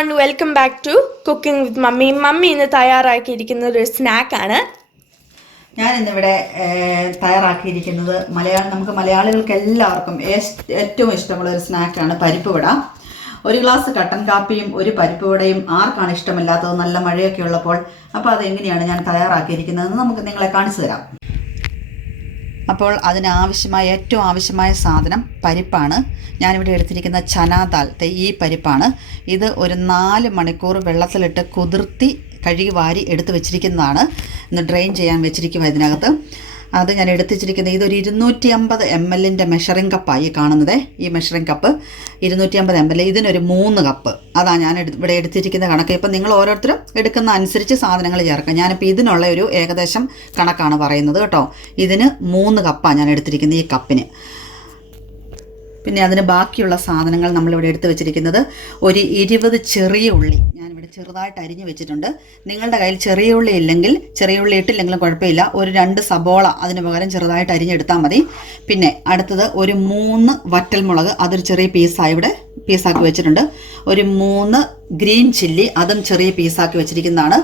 everyone, welcome back to Cooking with Mummy. Mummy ഇന്ന് തയ്യാറാക്കിയിരിക്കുന്ന ഒരു സ്നാക്കാണ്. ഞാൻ ഇന്നിവിടെ തയ്യാറാക്കിയിരിക്കുന്നത് നമുക്ക് മലയാളികൾക്ക് എല്ലാവർക്കും ഏറ്റവും ഇഷ്ടമുള്ള ഒരു സ്നാക്കാണ് പരിപ്പ് വട. ഒരു ഗ്ലാസ് കട്ടൻ കാപ്പിയും ഒരു പരിപ്പ് വടയും ആർക്കാണ് ഇഷ്ടമില്ലാത്തത്, നല്ല മഴയൊക്കെ ഉള്ളപ്പോൾ. അപ്പോൾ അതെങ്ങനെയാണ് ഞാൻ തയ്യാറാക്കിയിരിക്കുന്നതെന്ന് നമുക്ക് നിങ്ങളെ കാണിച്ചു തരാം. അപ്പോൾ അതിനാവശ്യമായ ഏറ്റവും ആവശ്യമായ സാധനം പരിപ്പാണ്. ഞാനിവിടെ എടുത്തിരിക്കുന്ന ചനാദാൽ ഈ പരിപ്പാണ്. ഇത് ഒരു 4 മണിക്കൂർ വെള്ളത്തിലിട്ട് കുതിർത്തി കഴുകി വാരി എടുത്ത് വെച്ചിരിക്കുന്നതാണ്. ഒന്ന് ഡ്രെയിൻ ചെയ്യാൻ വെച്ചിരിക്കുക ഇതിനകത്ത്. അത് ഞാൻ എടുത്തിരിക്കുന്നത് ഇതൊരു 250 ml മെഷറിംഗ് കപ്പായി കാണുന്നത്. ഈ മെഷറിംഗ് കപ്പ് 250 ml, ഇതിനൊരു 3 കപ്പ്. അതാണ് ഞാൻ ഇവിടെ എടുത്തിരിക്കുന്ന കണക്ക്. ഇപ്പം നിങ്ങൾ ഓരോരുത്തരും എടുക്കുന്ന അനുസരിച്ച് സാധനങ്ങൾ ചേർക്കാം. ഞാനിപ്പോൾ ഇതിനുള്ള ഒരു ഏകദേശം കണക്കാണ് പറയുന്നത് കേട്ടോ. ഇതിന് 3 കപ്പാണ് ഞാൻ എടുത്തിരിക്കുന്നത് ഈ കപ്പിന്. പിന്നെ അതിന് ബാക്കിയുള്ള സാധനങ്ങൾ നമ്മളിവിടെ എടുത്ത് വെച്ചിരിക്കുന്നത് ഒരു 20 ചെറിയ ഉള്ളി ഞാനിവിടെ ചെറുതായിട്ട് അരിഞ്ഞ് വെച്ചിട്ടുണ്ട്. നിങ്ങളുടെ കയ്യിൽ ചെറിയ ഉള്ളി ഇല്ലെങ്കിൽ, ചെറിയ ഉള്ളി ഇട്ടില്ലെങ്കിലും കുഴപ്പമില്ല, ഒരു 2 സബോള അതിന് പകരം ചെറുതായിട്ട് അരിഞ്ഞെടുത്താൽ മതി. പിന്നെ അടുത്തത് ഒരു 3 വറ്റൽമുളക്, അതൊരു ചെറിയ പീസാക്കി വെച്ചിട്ടുണ്ട്. ഒരു 3 ഗ്രീൻ ചില്ലി, അതും ചെറിയ പീസാക്കി വെച്ചിരിക്കുന്നതാണ്.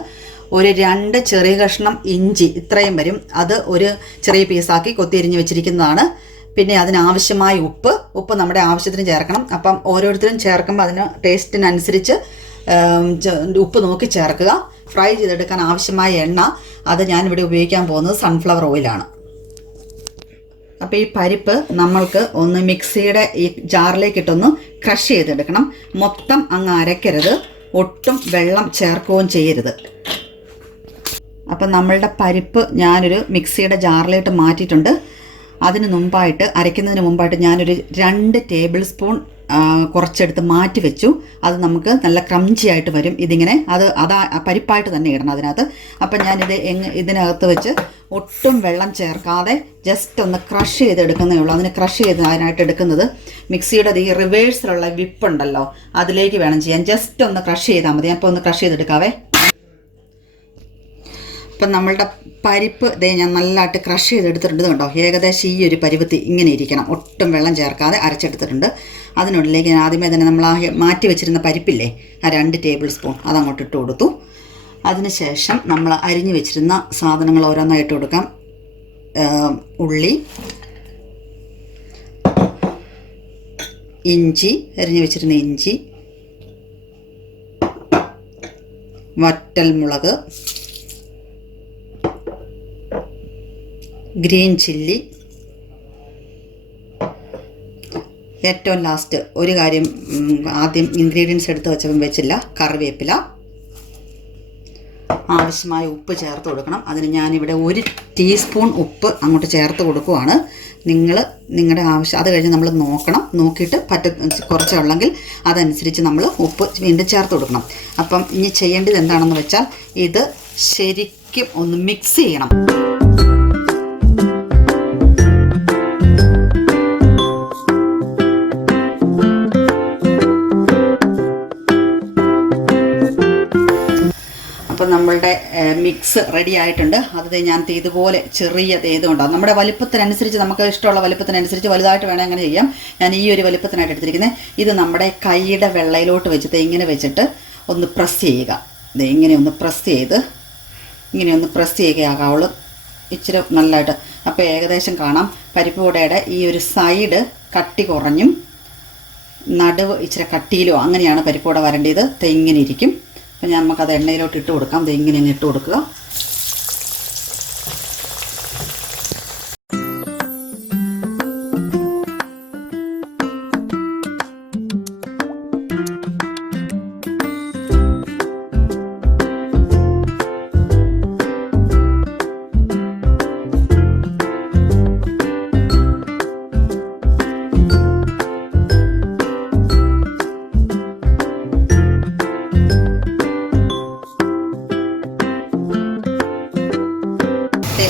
ഒരു 2 ചെറിയ കഷ്ണം ഇഞ്ചി, ഇത്രയും വരും, അത് ഒരു ചെറിയ പീസാക്കി കൊത്തിയരിഞ്ഞ് വെച്ചിരിക്കുന്നതാണ്. പിന്നെ അതിനാവശ്യമായ ഉപ്പ് നമ്മുടെ ആവശ്യത്തിന് ചേർക്കണം. അപ്പം ഓരോരുത്തരും ചേർക്കുമ്പോൾ അതിന് ടേസ്റ്റിനനുസരിച്ച് ഉപ്പ് നോക്കി ചേർക്കുക. ഫ്രൈ ചെയ്തെടുക്കാൻ ആവശ്യമായ എണ്ണ, അത് ഞാനിവിടെ ഉപയോഗിക്കാൻ പോകുന്നത് സൺഫ്ലവർ ഓയിലാണ്. അപ്പോൾ ഈ പരിപ്പ് നമ്മൾക്ക് ഒന്ന് മിക്സിയുടെ ഈ ജാറിലേക്ക് ഇട്ടൊന്ന് ക്രഷ് ചെയ്തെടുക്കണം. മൊത്തം അങ്ങ് അരക്കരുത്, ഒട്ടും വെള്ളം ചേർക്കുകയും ചെയ്യരുത്. അപ്പം നമ്മളുടെ പരിപ്പ് ഞാനൊരു മിക്സിയുടെ ജാറിലേക്ക് മാറ്റിയിട്ടുണ്ട്. അരയ്ക്കുന്നതിന് മുമ്പായിട്ട് ഞാനൊരു 2 ടേബിൾ സ്പൂൺ കുറച്ചെടുത്ത് മാറ്റി വെച്ചു. അത് നമുക്ക് നല്ല ക്രഞ്ചി ആയിട്ട് വരും ഇതിങ്ങനെ. അതാ പരിപ്പായിട്ട് തന്നെ ഇടണം അതിനകത്ത്. അപ്പം ഞാനിത് ഇതിനകത്ത് വെച്ച് ഒട്ടും വെള്ളം ചേർക്കാതെ ജസ്റ്റ് ഒന്ന് ക്രഷ് ചെയ്തെടുക്കുന്നേ ഉള്ളൂ. അതിന് ക്രഷ് ചെയ്തതിനായിട്ട് എടുക്കുന്നത് മിക്സിയുടെ ഈ റിവേഴ്സിലുള്ള വിപ്പുണ്ടല്ലോ, അതിലേക്ക് വേണം ചെയ്യാൻ. ജസ്റ്റ് ഒന്ന് ക്രഷ് ചെയ്താൽ മതി. അപ്പോൾ ഒന്ന് ക്രഷ് ചെയ്തെടുക്കാവേ. ഇപ്പം നമ്മളുടെ പരിപ്പ് ഞാൻ നല്ലതായിട്ട് ക്രഷ് ചെയ്തെടുത്തിട്ടുണ്ട് കേട്ടോ. ഏകദേശം ഈ ഒരു പരുവത്തിൽ ഇങ്ങനെ ഇരിക്കണം, ഒട്ടും വെള്ളം ചേർക്കാതെ അരച്ചെടുത്തിട്ടുണ്ട്. അതിനുള്ളിലേക്ക് ഞാൻ ആദ്യമേ തന്നെ നമ്മൾ മാറ്റി വെച്ചിരുന്ന പരിപ്പില്ലേ, ആ 2 ടേബിൾ സ്പൂൺ അതങ്ങോട്ട് ഇട്ട് കൊടുത്തു. അതിനുശേഷം നമ്മൾ അരിഞ്ഞു വെച്ചിരുന്ന സാധനങ്ങൾ ഓരോന്നായിട്ട് കൊടുക്കാം. ഉള്ളി, ഇഞ്ചി, അരിഞ്ഞു വെച്ചിരുന്ന ഇഞ്ചി, വറ്റൽമുളക്, ഗ്രീൻ ചില്ലി, ഏറ്റവും ലാസ്റ്റ് ഒരു കാര്യം ആദ്യം ഇൻഗ്രീഡിയൻസ് എടുത്ത് വെച്ചില്ല, കറിവേപ്പില, ആവശ്യമായ ഉപ്പ് ചേർത്ത് കൊടുക്കണം. അതിന് ഞാനിവിടെ 1 ടീസ്പൂൺ ഉപ്പ് അങ്ങോട്ട് ചേർത്ത് കൊടുക്കുവാണ്. നിങ്ങളുടെ ആവശ്യം, അത് കഴിഞ്ഞ് നമ്മൾ നോക്കിയിട്ട് കുറച്ചുള്ളെങ്കിൽ അതനുസരിച്ച് നമ്മൾ ഉപ്പ് വീണ്ടും ചേർത്ത് കൊടുക്കണം. അപ്പം ഇനി ചെയ്യേണ്ടത് എന്താണെന്ന് വെച്ചാൽ ഇത് ശരിക്കും ഒന്ന് മിക്സ് ചെയ്യണം. അപ്പം നമ്മളുടെ മിക്സ് റെഡി ആയിട്ടുണ്ട്. അത് ഞാൻ ഇതുപോലെ ചെറിയ ഇതുകൊണ്ടാണ് നമ്മുടെ വലുപ്പത്തിനനുസരിച്ച്, നമുക്ക് ഇഷ്ടമുള്ള വലുപ്പത്തിനനുസരിച്ച് വലുതായിട്ട് വേണം അങ്ങനെ ചെയ്യാം. ഞാൻ ഈ ഒരു വലുപ്പത്തിനായിട്ട് എടുത്തിരിക്കുന്നത്. ഇത് നമ്മുടെ കൈയുടെ വെള്ളയിലോട്ട് വെച്ചിട്ട് ഇങ്ങനെ വെച്ചിട്ട് ഒന്ന് പ്രസ് ചെയ്യുക. ഇങ്ങനെ ഒന്ന് പ്രസ് ചെയ്യുകയാകാവുള്ളൂ, ഇച്ചിരി നല്ലതായിട്ട്. അപ്പോൾ ഏകദേശം കാണാം പരിപ്പ് വടയുടെ ഈ ഒരു സൈഡ് കട്ടി കുറഞ്ഞും നടുവ് ഇച്ചിരി കട്ടിയിലോ അങ്ങനെയാണ് പരിപ്പ് വട വരേണ്ടത്. ഇങ്ങനെ ഇരിക്കും. അപ്പം നമുക്കത് എണ്ണയിലോട്ട് ഇട്ട് കൊടുക്കാം. ഇങ്ങനെ ഇട്ട് കൊടുക്കുക.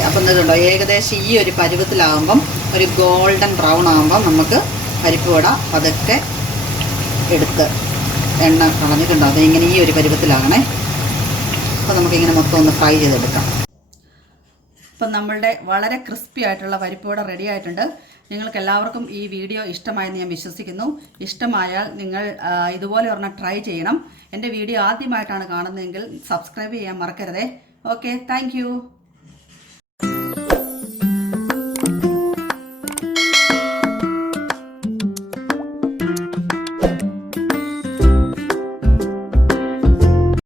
അപ്പം ഇതുണ്ടോ, ഏകദേശം ഈ ഒരു പരുവത്തിലാകുമ്പം, ഒരു ഗോൾഡൻ ബ്രൗൺ ആകുമ്പം നമുക്ക് പരിപ്പ് വട അതൊക്കെ എടുത്ത് എണ്ണ കളഞ്ഞിട്ടുണ്ടോ, അതിങ്ങനെ ഈ ഒരു പരുവത്തിലാകണേ. അപ്പോൾ നമുക്കിങ്ങനെ മൊത്തം ഒന്ന് ഫ്രൈ ചെയ്തെടുക്കാം. അപ്പം നമ്മളുടെ വളരെ ക്രിസ്പി ആയിട്ടുള്ള പരിപ്പ് വട റെഡി ആയിട്ടുണ്ട്. നിങ്ങൾക്ക് എല്ലാവർക്കും ഈ വീഡിയോ ഇഷ്ടമായെന്ന് ഞാൻ വിശ്വസിക്കുന്നു. ഇഷ്ടമായാൽ നിങ്ങൾ ഇതുപോലെ ഒരെണ്ണം ട്രൈ ചെയ്യണം. എൻ്റെ വീഡിയോ ആദ്യമായിട്ടാണ് കാണുന്നതെങ്കിൽ സബ്സ്ക്രൈബ് ചെയ്യാൻ മറക്കരുതേ. Okay, thank